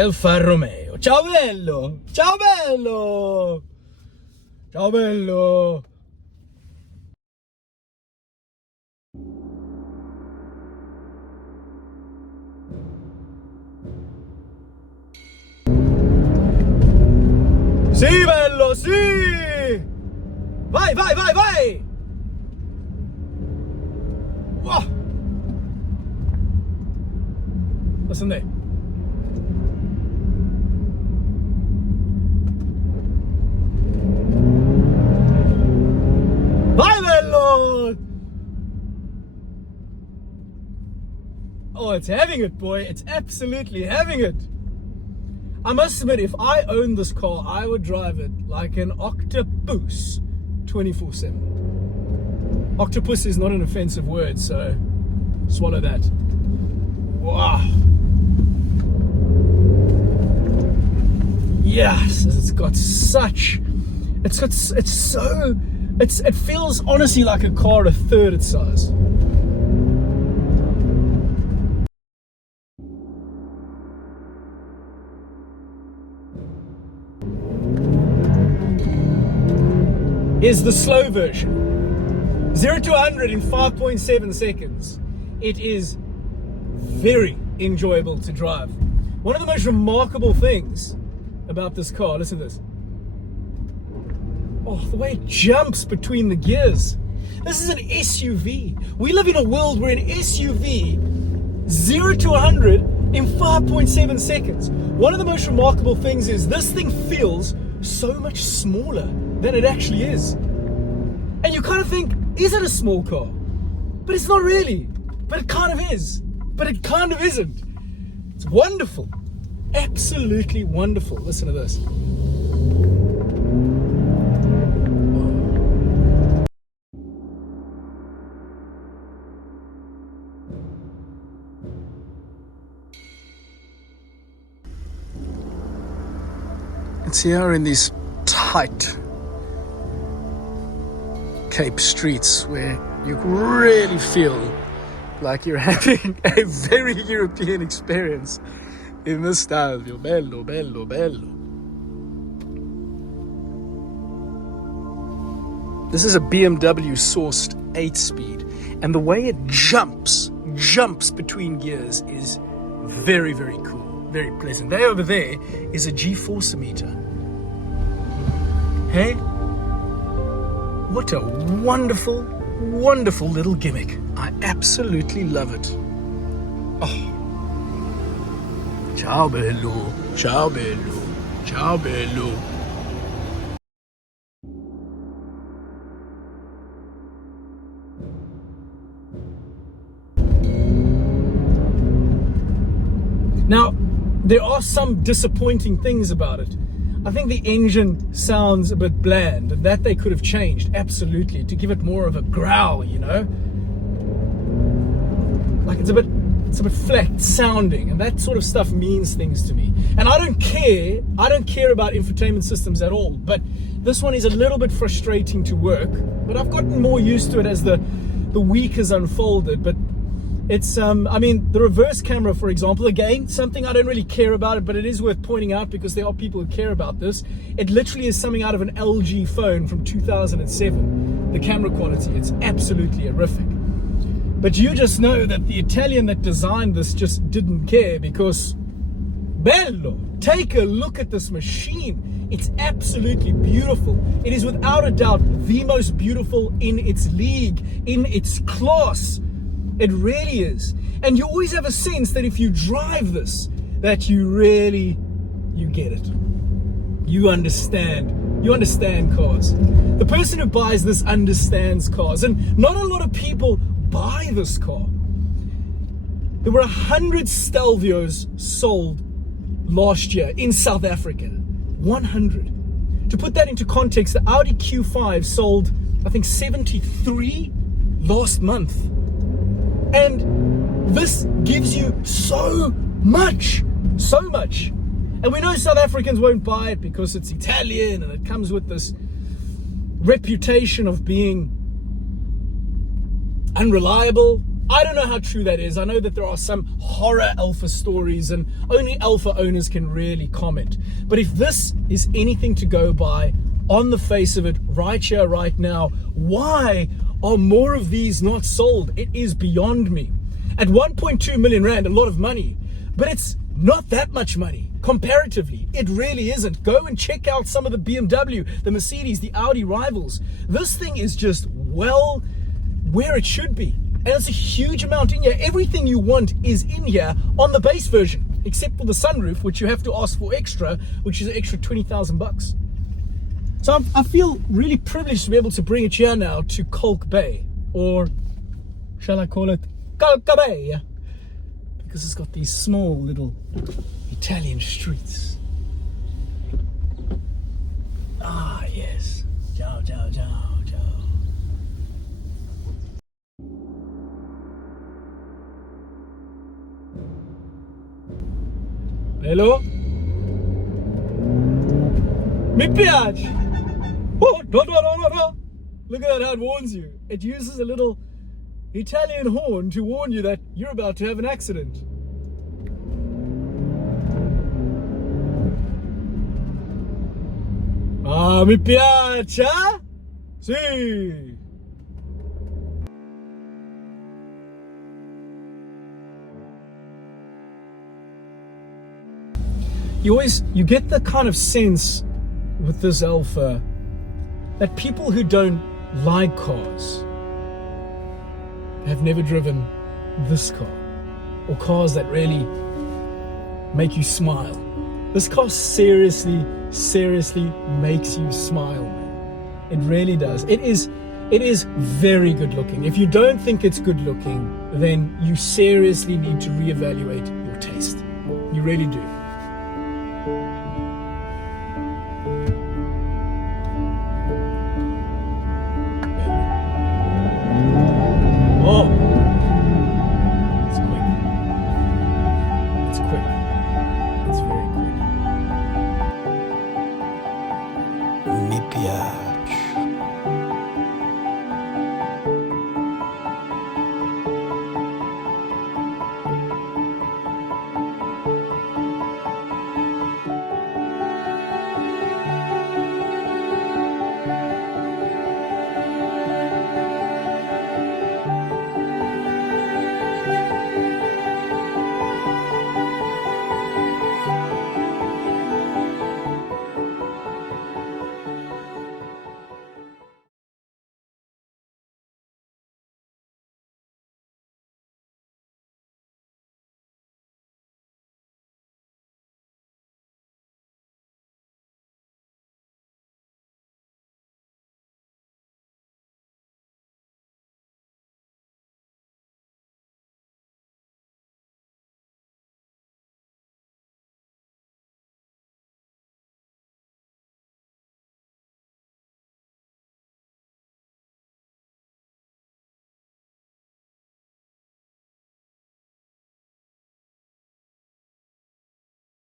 Alfa Romeo. Ciao bello! Ciao bello! Ciao bello! Sì bello, sì! Vai, vai, vai, vai! Wow! Listen there. Vai bello! Oh, it's having it, boy. It's absolutely having it. I must admit, if I owned this car, I would drive it like an Octo-PUS 24/7. Octopus is not an offensive word, so swallow that. Wow. Yes, it feels honestly like a car a third its size. Is the slow version. 0 to 100 in 5.7 seconds. It is very enjoyable to drive. One of the most remarkable things about this car, listen to this. Oh, the way it jumps between the gears. This is an SUV. We live in a world where an SUV, 0 to 100 in 5.7 seconds. One of the most remarkable things is this thing feels so much smaller than it actually is. And you kind of think, is it a small car? But it's not really. But it kind of is. But it kind of isn't. It's wonderful. Absolutely wonderful. Listen to this. It's here in these tight Cape streets where you really feel like you're having a very European experience in this Stelvio. Bello, bello, bello. This is a BMW sourced 8-speed, and the way it jumps between gears is very, very cool, very pleasant. There over there is a G-force meter. Hey? What a wonderful, wonderful little gimmick. I absolutely love it. Oh. Ciao bello, ciao bello, ciao bello. Now, there are some disappointing things about it. I think the engine sounds a bit bland, and that they could have changed, absolutely, to give it more of a growl, you know? Like it's a bit flat sounding, and that sort of stuff means things to me. And I don't care about infotainment systems at all, but this one is a little bit frustrating to work, but I've gotten more used to it as the week has unfolded. But it's, I mean, the reverse camera, for example, again, something I don't really care about it, but it is worth pointing out because there are people who care about this. It literally is something out of an LG phone from 2007. The camera quality, it's absolutely horrific. But you just know that the Italian that designed this just didn't care because, bello, take a look at this machine. It's absolutely beautiful. It is without a doubt the most beautiful in its league, in its class. It really is. And you always have a sense that if you drive this, that you get it. You understand cars. The person who buys this understands cars. And not a lot of people buy this car. There were 100 Stelvios sold last year in South Africa. 100. To put that into context, the Audi Q5 sold, I think, 73 last month. And this gives you so much. And we know South Africans won't buy it because it's Italian and it comes with this reputation of being unreliable. I don't know how true that is. I know that there are some horror Alfa stories and only Alfa owners can really comment. But if this is anything to go by, on the face of it, right here, right now, why are more of these not sold? It is beyond me. At 1.2 million rand, a lot of money, but it's not that much money comparatively. It really isn't. Go and check out some of the BMW, the Mercedes, the Audi rivals. This thing is just well where it should be. And it's a huge amount in here. Everything you want is in here on the base version, except for the sunroof, which you have to ask for extra, which is an extra 20,000 bucks. So I feel really privileged to be able to bring it here now to Kalk Bay, or shall I call it Kalk Bay? Because it's got these small little Italian streets. Ah, yes. Ciao, ciao, ciao, ciao. Hello? Mi piace! Oh, no, no, no, no, no. Look at that, how it warns you. It uses a little Italian horn to warn you that you're about to have an accident. Ah, mi piace? Sì. You get the kind of sense with this Alfa that people who don't like cars have never driven this car, or cars that really make you smile. This car seriously makes you smile, man. It really does. It is very good looking. If you don't think it's good looking, then you seriously need to reevaluate your taste. You really do.